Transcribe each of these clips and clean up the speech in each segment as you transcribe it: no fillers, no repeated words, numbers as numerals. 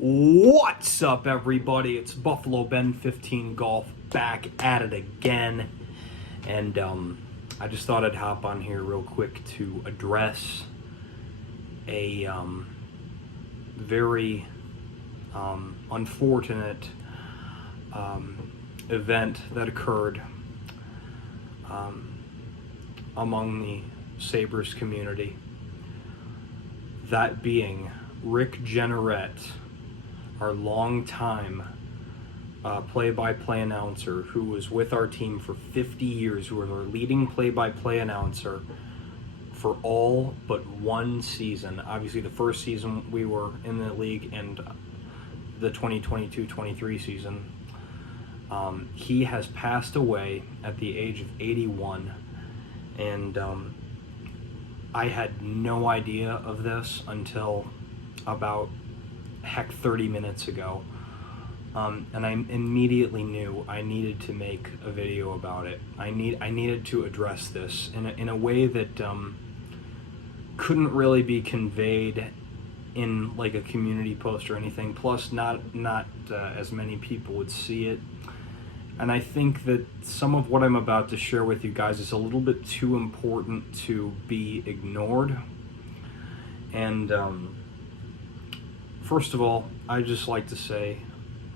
What's up, everybody? It's Buffalo Ben 15 Golf back at it again, and I just thought I'd hop on here real quick to address a very unfortunate event that occurred among the Sabres community. That being Rick Jeanneret, our longtime play-by-play announcer who was with our team for 50 years, who was our leading play-by-play announcer for all but one season. Obviously, the first season we were in the league and the 2022-23 season. He has passed away at the age of 81, and I had no idea of this until about 30 minutes ago, and I immediately knew I needed to make a video about it. I needed to address this in a way that couldn't really be conveyed in like a community post or anything. Plus, not as many people would see it. And I think that some of what I'm about to share with you guys is a little bit too important to be ignored. And first of all, I just like to say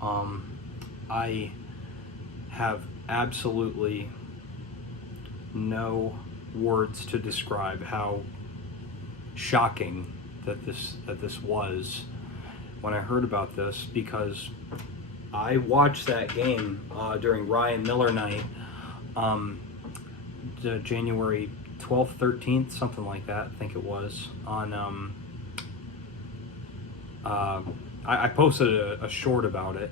I have absolutely no words to describe how shocking that this was when I heard about this, because I watched that game during Ryan Miller night, January 12th, 13th, something like that, I think it was, on I posted a short about it,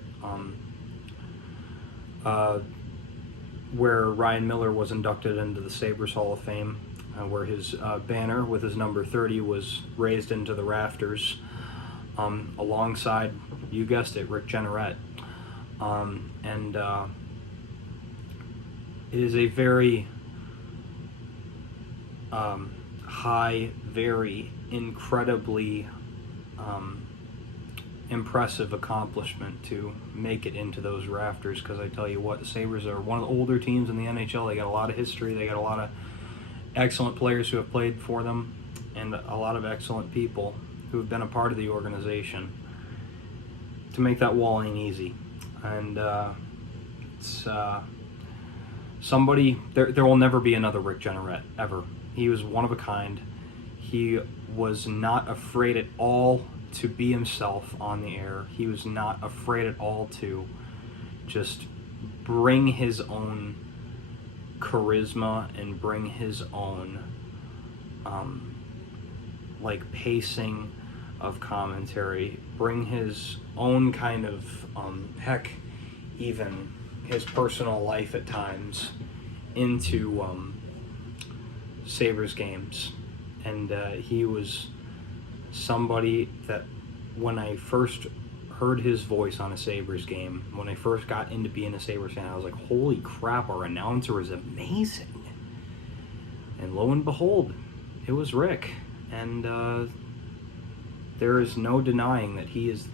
where Ryan Miller was inducted into the Sabres Hall of Fame, where his banner with his number 30 was raised into the rafters, alongside, you guessed it, Rick Jeanneret. And it is a very high, very incredibly impressive accomplishment to make it into those rafters, because I tell you what, the Sabres are one of the older teams in the NHL. They got a lot of history, they got a lot of excellent players who have played for them, and a lot of excellent people who have been a part of the organization. To make that wall ain't easy, and it's somebody, there will never be another Rick Jeanneret, ever. He was one of a kind. He was not afraid at all to be himself on the air. He was not afraid at all to just bring his own charisma and bring his own like pacing of commentary, bring his own kind of heck, even his personal life at times into Sabres games. And he was somebody that when I first heard his voice on a Sabres game, when I first got into being a Sabres fan, I was like, holy crap, our announcer is amazing. And lo and behold, it was Rick. And there is no denying that he is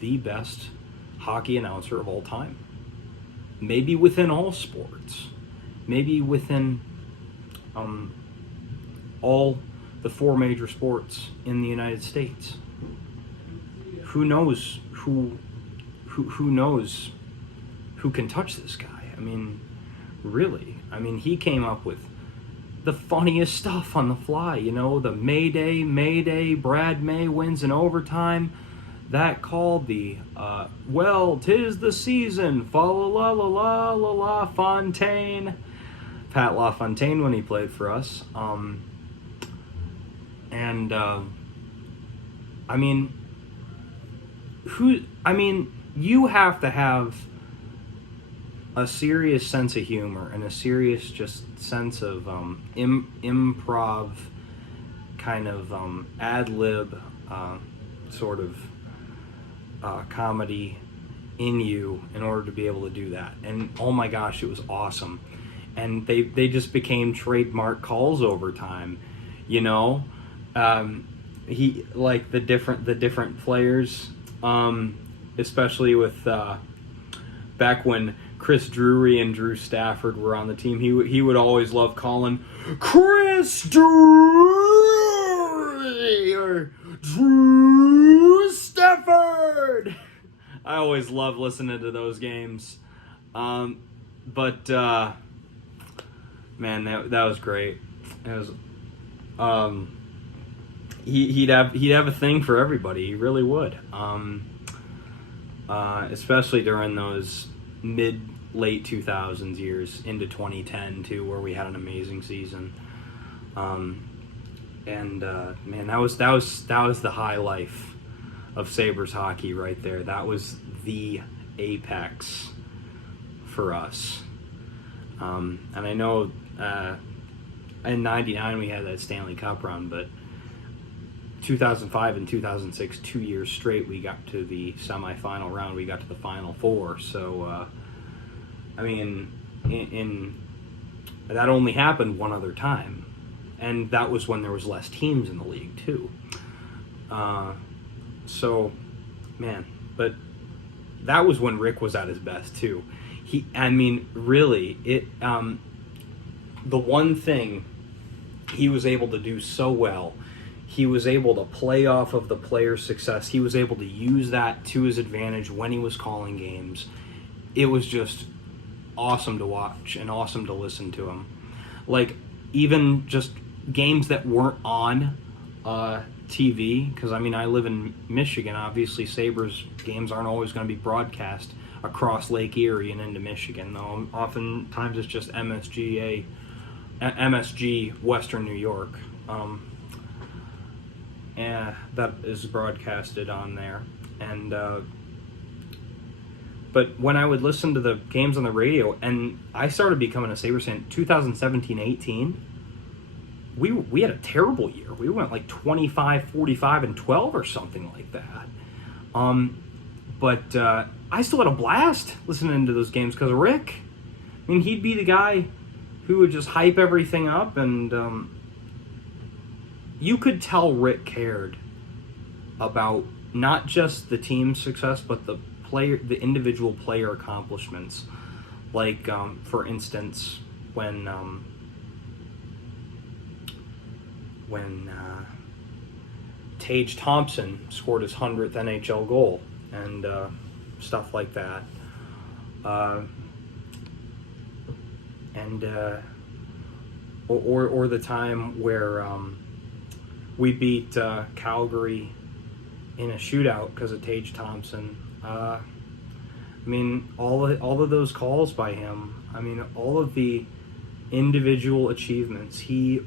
the best hockey announcer of all time. Maybe within all sports. Maybe within all the four major sports in the United States. Who knows who knows who can touch this guy? I mean, really. I mean, he came up with the funniest stuff on the fly, you know, the Mayday, Brad May wins in overtime. That call, the well, 'tis the season, fa la la la la la la Fontaine. Pat LaFontaine when he played for us. I mean, you have to have a serious sense of humor and a serious just sense of improv, kind of ad-lib sort of comedy in you in order to be able to do that. And oh my gosh, it was awesome. And they just became trademark calls over time, you know. He, like the different players especially with back when Chris Drury and Drew Stafford were on the team. He would always love calling Chris Drury or Drew Stafford. I always loved listening to those games. But man, that was great. It was he'd have a thing for everybody. He really would. Especially during those late 2000s years into 2010 too, where we had an amazing season. Man, that was the high life of Sabres hockey right there. That was the apex for us. And I know in '99 we had that Stanley Cup run, but 2005 and 2006, 2 years straight, we got to the semifinal round. We got to the Final Four. So, I mean, in that only happened one other time, and that was when there was less teams in the league too. So, man, but that was when Rick was at his best too. I mean, really, the one thing he was able to do so well, he was able to play off of the player's success. He was able to use that to his advantage when he was calling games. It was just awesome to watch and awesome to listen to him. Like, even just games that weren't on TV, because, I mean, I live in Michigan. Obviously, Sabres games aren't always going to be broadcast across Lake Erie and into Michigan, though oftentimes it's just MSG Western New York. And that is broadcasted on there. And but when I would listen to the games on the radio, and I started becoming a Sabres fan 2017-18, we had a terrible year. We went like 25, 45, and 12 or something like that. But I still had a blast listening to those games because of Rick. I mean, he'd be the guy who would just hype everything up, and you could tell Rick cared about not just the team's success, but the individual player accomplishments. Like, for instance, when Tage Thompson scored his 100th NHL goal and stuff like that. Or the time where we beat Calgary in a shootout because of Tage Thompson. I mean, all of those calls by him. I mean, all of the individual achievements. He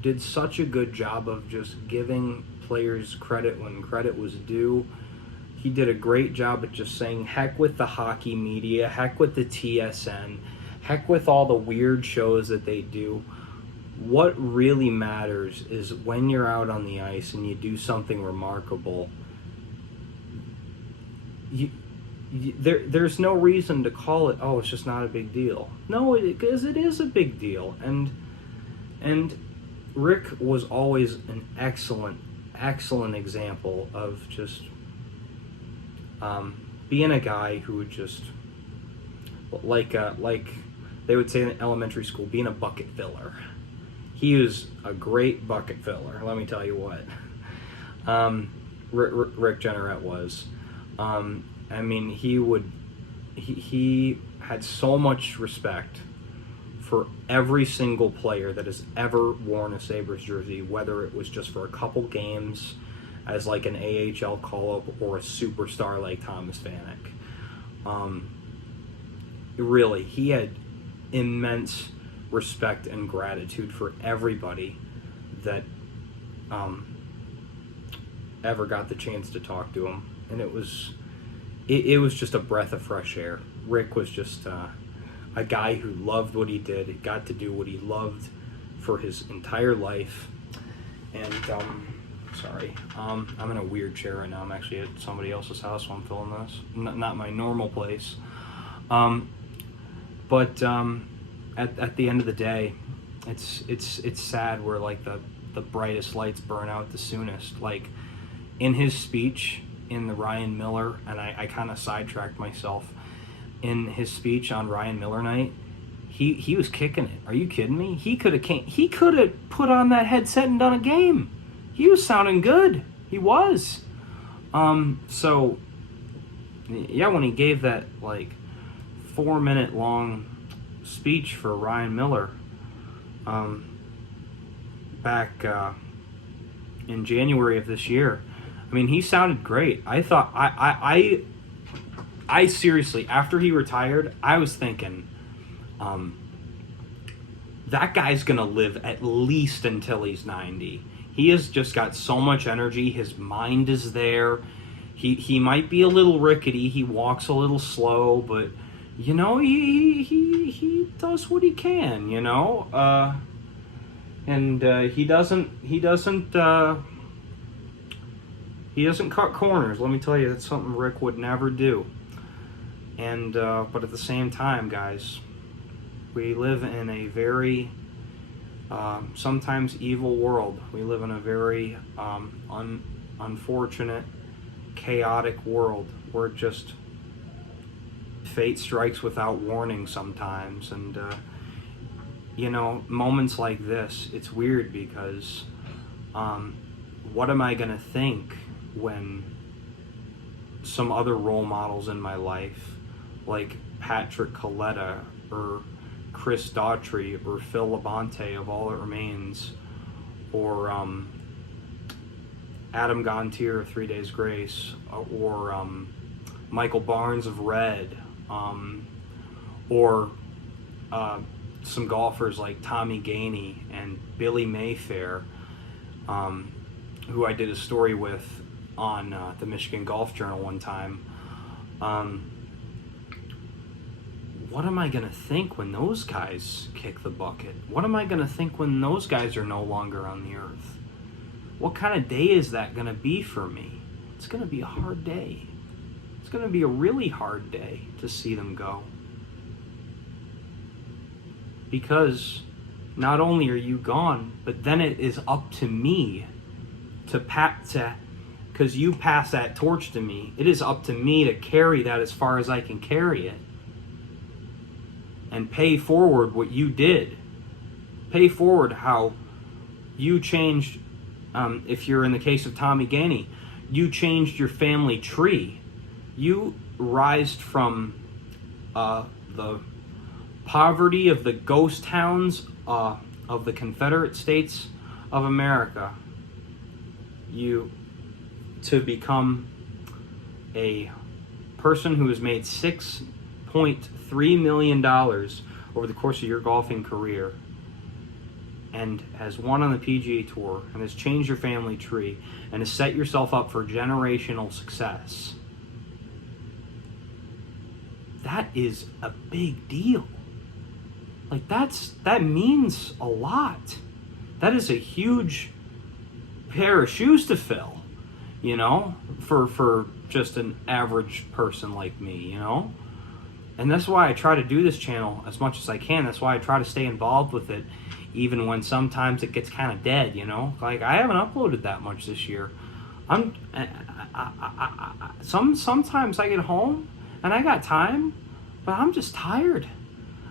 did such a good job of just giving players credit when credit was due. He did a great job at just saying, heck with the hockey media, heck with the TSN, heck with all the weird shows that they do. What really matters is when you're out on the ice and you do something remarkable, there's no reason to call it, oh, it's just not a big deal. No, because it is a big deal. And Rick was always an excellent example of just being a guy who would just, like they would say in elementary school, being a bucket filler. He was a great bucket filler, let me tell you what. Rick Jeanneret was. I mean, he had so much respect for every single player that has ever worn a Sabres jersey, whether it was just for a couple games as like an AHL call-up or a superstar like Thomas Vanek. Really, he had immense respect and gratitude for everybody that ever got the chance to talk to him, and it was just a breath of fresh air. Rick was just a guy who loved what he did, got to do what he loved for his entire life. And sorry, I'm in a weird chair right now. I'm actually at somebody else's house while I'm filming this, not my normal place. But at the end of the day, it's sad where like the brightest lights burn out the soonest. Like in his speech in the Ryan Miller, and I kind of sidetracked myself in his speech on Ryan Miller night. He was kicking it. Are you kidding me? He could have put on that headset and done a game. He was sounding good. He was. So yeah, when he gave that like 4-minute long speech for Ryan Miller, back in January of this year, I mean, he sounded great. I thought I seriously, after he retired, I was thinking, that guy's gonna live at least until he's 90. He has just got so much energy. His mind is there. He might be a little rickety. He walks a little slow, but you know, he does what he can. You know, and he doesn't cut corners. Let me tell you, that's something Rick would never do. And but at the same time, guys, we live in a very sometimes evil world. We live in a very unfortunate, chaotic world where just fate strikes without warning sometimes. And you know, moments like this, it's weird because what am I gonna think when some other role models in my life, like Patrick Coletta or Chris Daughtry or Phil Labonte of All That Remains, or Adam Gontier of 3 Days Grace, or Michael Barnes of Red, or some golfers like Tommy Gainey and Billy Mayfair, who I did a story with on the Michigan Golf Journal one time. What am I going to think when those guys kick the bucket? What am I going to think when those guys are no longer on the earth? What kind of day is that going to be for me? It's going to be a hard day. It's going to be a really hard day to see them go. Because not only are you gone, but then it is up to me because you pass that torch to me. It is up to me to carry that as far as I can carry it. And pay forward what you did. Pay forward how you changed, if you're in the case of Tommy Gainey, you changed your family tree. You rised from the poverty of the ghost towns of the Confederate States of America, to become a person who has made $6.3 million over the course of your golfing career, and has won on the PGA Tour, and has changed your family tree, and has set yourself up for generational success. That is a big deal. Like, that means a lot. That is a huge pair of shoes to fill, you know, for just an average person like me, you know. And that's why I try to do this channel as much as I can. That's why I try to stay involved with it, even when sometimes it gets kind of dead, you know. Like, I haven't uploaded that much this year. Sometimes I get home and I got time, but I'm just tired.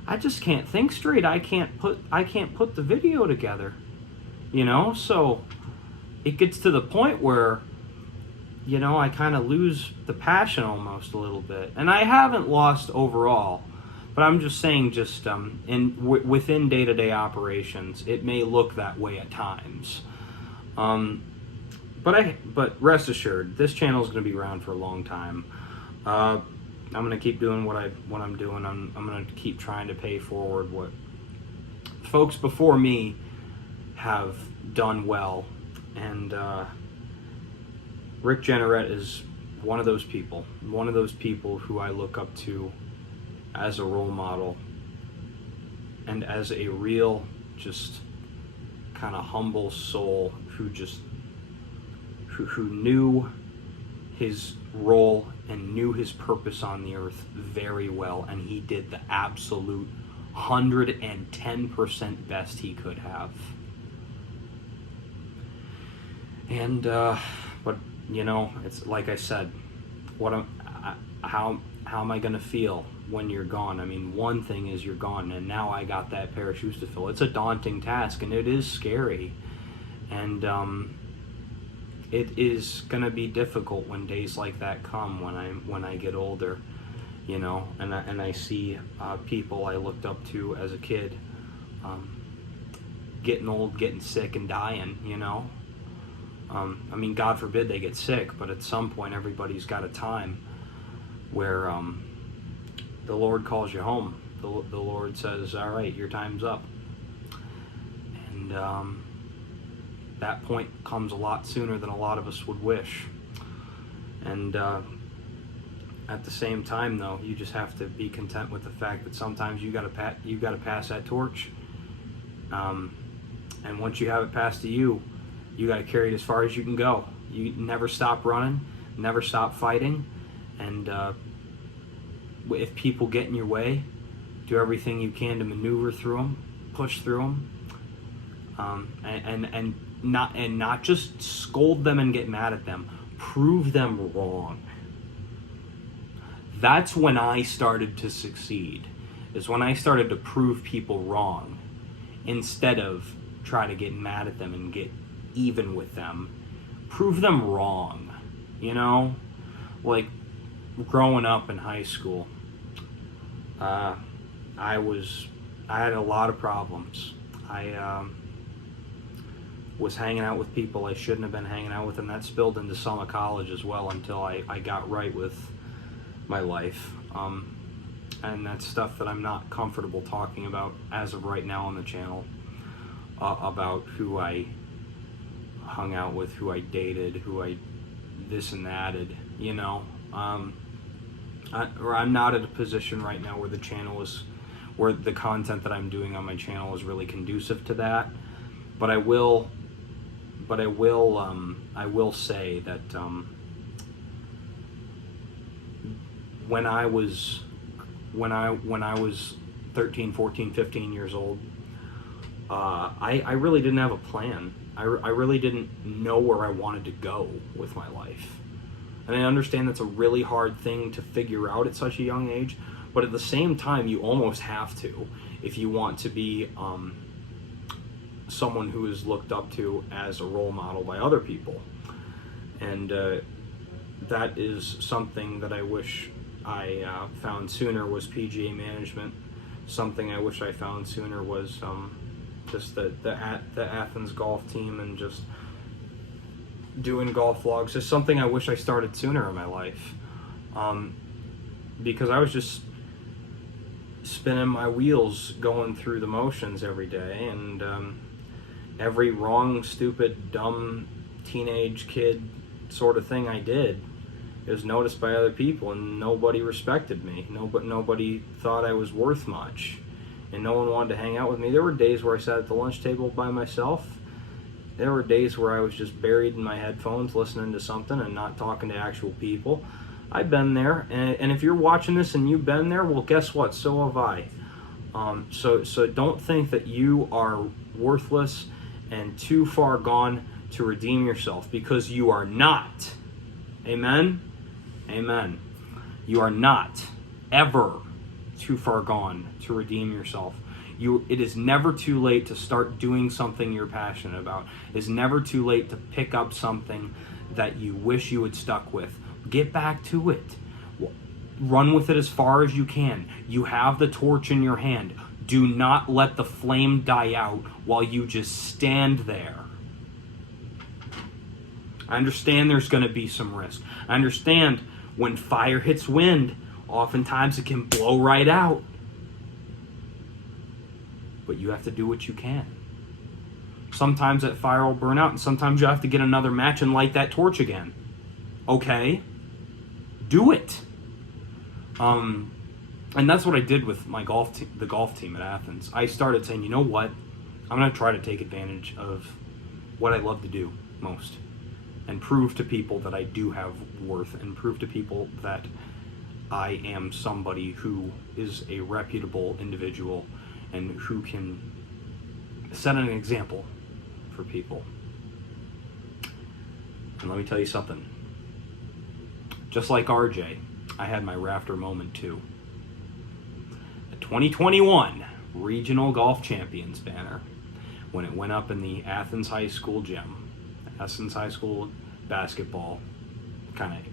I just can't think straight. I can't put the video together, you know. So it gets to the point where, you know, I kind of lose the passion almost a little bit. And I haven't lost overall, but I'm just saying, just within day-to-day operations, it may look that way at times. But rest assured, this channel is going to be around for a long time. I'm going to keep doing what I'm doing. I'm going to keep trying to pay forward what folks before me have done well. And Rick Jeanneret is one of those people who I look up to as a role model, and as a real, just kind of humble soul who knew his role and knew his purpose on the earth very well, and he did the absolute 110% best he could have. And but you know, it's like I said, how am I going to feel when you're gone? I mean, one thing is you're gone, and now I got that pair of shoes to fill. It's a daunting task, and it is scary, and it is going to be difficult when days like that come, when I get older, you know, and I see people I looked up to as a kid getting old, getting sick, and dying, you know. I mean, God forbid they get sick, but at some point everybody's got a time where the Lord calls you home. The Lord says, all right, your time's up. And that point comes a lot sooner than a lot of us would wish. And at the same time, though, you just have to be content with the fact that sometimes you got to pass that torch. And once you have it passed to you, you got to carry it as far as you can go. You never stop running, never stop fighting, and if people get in your way, do everything you can to maneuver through them, push through them, and not just scold them and get mad at them. Prove them wrong. That's when I started to succeed. Is when I started to prove people wrong, instead of try to get mad at them and get even with them. Prove them wrong, you know? Like, growing up in high school, I had a lot of problems. I was hanging out with people I shouldn't have been hanging out with, and that spilled into some of college as well until I got right with my life. And that's stuff that I'm not comfortable talking about as of right now on the channel, about who I hung out with, who I dated, who I this and thatted, you know. I'm not at a position right now where where the content that I'm doing on my channel is really conducive to that. But I will say that when I was 13, 14, 15 years old, I really didn't have a plan. I really didn't know where I wanted to go with my life. And I understand that's a really hard thing to figure out at such a young age, but at the same time, you almost have to if you want to be someone who is looked up to as a role model by other people. And that is something that I wish I found sooner, was PGA management. Something I wish I found sooner was just the Athens golf team, and just doing golf vlogs. Just something I wish I started sooner in my life, because I was just spinning my wheels, going through the motions every day, and every wrong, stupid, dumb teenage kid sort of thing I did, it was noticed by other people, and nobody respected me. Nobody thought I was worth much, and no one wanted to hang out with me. There were days where I sat at the lunch table by myself. There were days where I was just buried in my headphones listening to something and not talking to actual people. I've been there, and if you're watching this and you've been there, well, guess what? So have I. So don't think that you are worthless and too far gone to redeem yourself, because you are not. Amen? Amen. You are not ever too far gone to redeem yourself. It is never too late to start doing something you're passionate about. It's never too late to pick up something that you wish you had stuck with. Get back to it. Run with it as far as you can. You have the torch in your hand. Do not let the flame die out while you just stand there. I understand there's going to be some risk. I understand when fire hits wind, oftentimes it can blow right out. But you have to do what you can. Sometimes that fire will burn out, and sometimes you have to get another match and light that torch again. Okay? Do it. And that's what I did with my the golf team at Athens. I started saying, you know what? I'm going to try to take advantage of what I love to do most, and prove to people that I do have worth, and prove to people that I am somebody who is a reputable individual and who can set an example for people. And let me tell you something. Just like RJ, I had my rafter moment too. The 2021 Regional Golf Champions banner, when it went up in the Athens High School gym, Athens High School basketball kind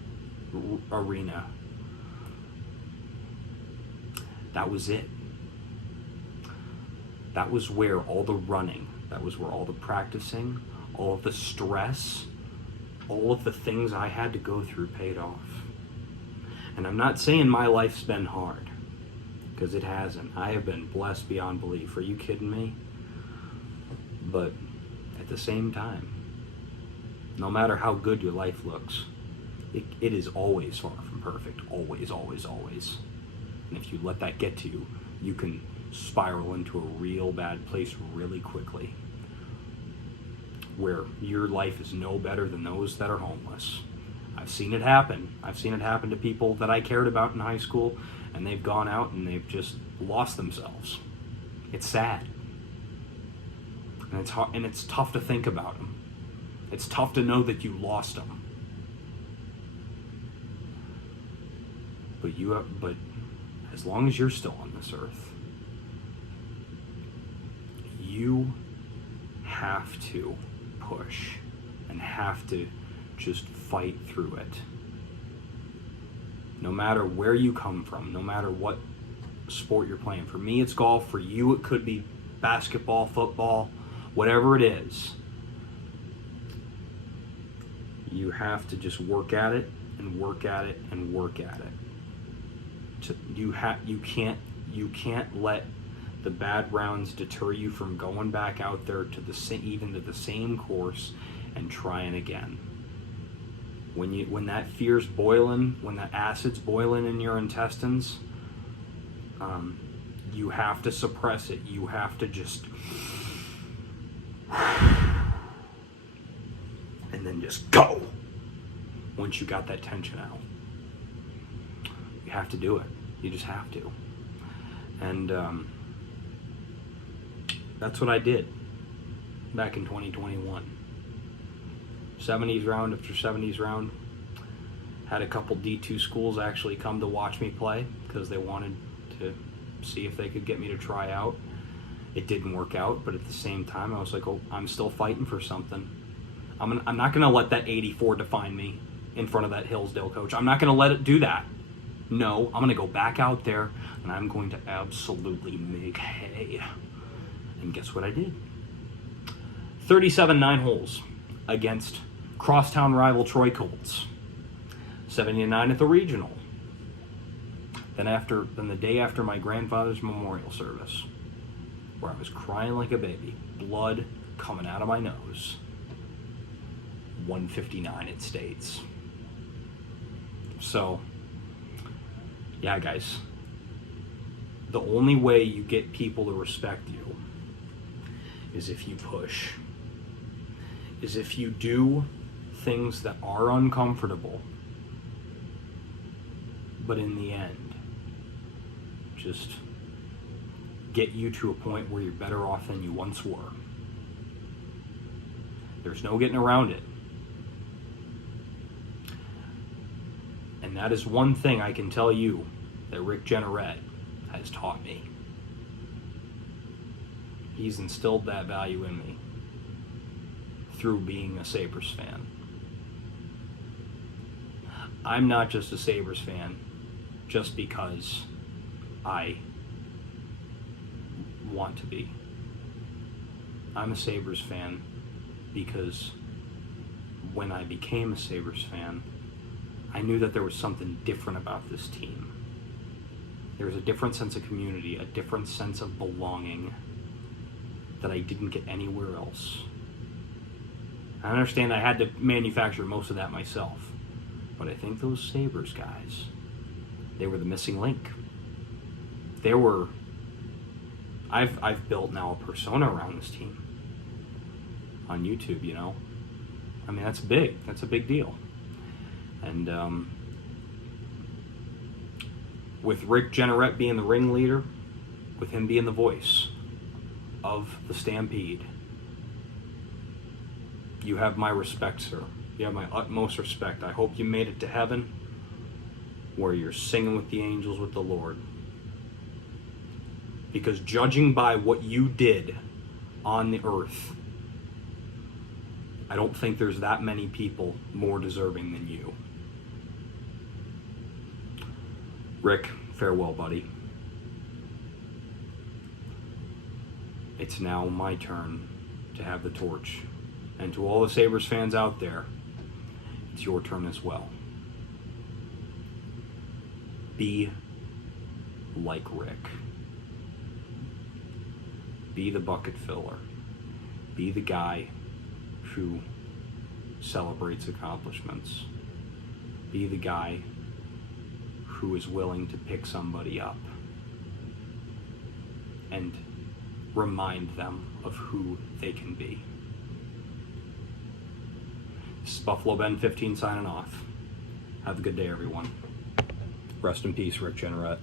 of arena. That was it. That was where all the running, that was where all the practicing, all of the stress, all of the things I had to go through paid off. And I'm not saying my life's been hard, because it hasn't. I have been blessed beyond belief. Are you kidding me? But at the same time, no matter how good your life looks, it is always far from perfect. Always, always, always. And if you let that get to you, you can spiral into a real bad place really quickly, where your life is no better than those that are homeless. I've seen it happen. I've seen it happen to people that I cared about in high school, and they've gone out and they've just lost themselves. It's sad. And it's hard, and it's tough to think about them. It's tough to know that you lost them. But as long as you're still on this earth, you have to push and have to just fight through it. No matter where you come from, no matter what sport you're playing. For me, it's golf. For you, it could be basketball, football, whatever it is. You have to just work at it and work at it and work at it. You can't let the bad rounds deter you from going back out there to the same course and trying again. When that fear's boiling, when that acid's boiling in your intestines, you have to suppress it. You have to just and then just go. Once you got that tension out, you have to do it. You just have to. And that's what I did back in 2021. 70s round after 70s round. Had a couple D2 schools actually come to watch me play because they wanted to see if they could get me to try out. It didn't work out, but at the same time, I was like, oh, I'm still fighting for something. I'm not going to let that 84 define me in front of that Hillsdale coach. I'm not going to let it do that. No, I'm going to go back out there, and I'm going to absolutely make hay. And guess what I did? 37 9-holes against crosstown rival Troy Colts. 79 at the regional. Then the day after my grandfather's memorial service, where I was crying like a baby, blood coming out of my nose, 159 it states. So, yeah, guys, the only way you get people to respect you is if you push, is if you do things that are uncomfortable, but in the end, just get you to a point where you're better off than you once were. There's no getting around it. And that is one thing I can tell you that Rick Jeanneret has taught me. He's instilled that value in me through being a Sabres fan. I'm not just a Sabres fan just because I want to be. I'm a Sabres fan because when I became a Sabres fan, I knew that there was something different about this team. There was a different sense of community, a different sense of belonging that I didn't get anywhere else. I understand I had to manufacture most of that myself, but I think those Sabres guys, they were the missing link. I've built now a persona around this team on YouTube, you know. I mean, that's big. That's a big deal. And with Rick Jeanneret being the ringleader, with him being the voice of the Stampede, you have my respect, sir. You have my utmost respect. I hope you made it to heaven. where you're singing with the angels with the Lord. Because judging by what you did on the earth, I don't think there's that many people more deserving than you. Rick, farewell, buddy. It's now my turn to have the torch. And to all the Sabres fans out there, it's your turn as well. Be like Rick. Be the bucket filler. Be the guy who celebrates accomplishments. Be the guy who is willing to pick somebody up and remind them of who they can be. This is Buffalo Ben 15 signing off. Have a good day, everyone. Rest in peace, Rick Jeanneret.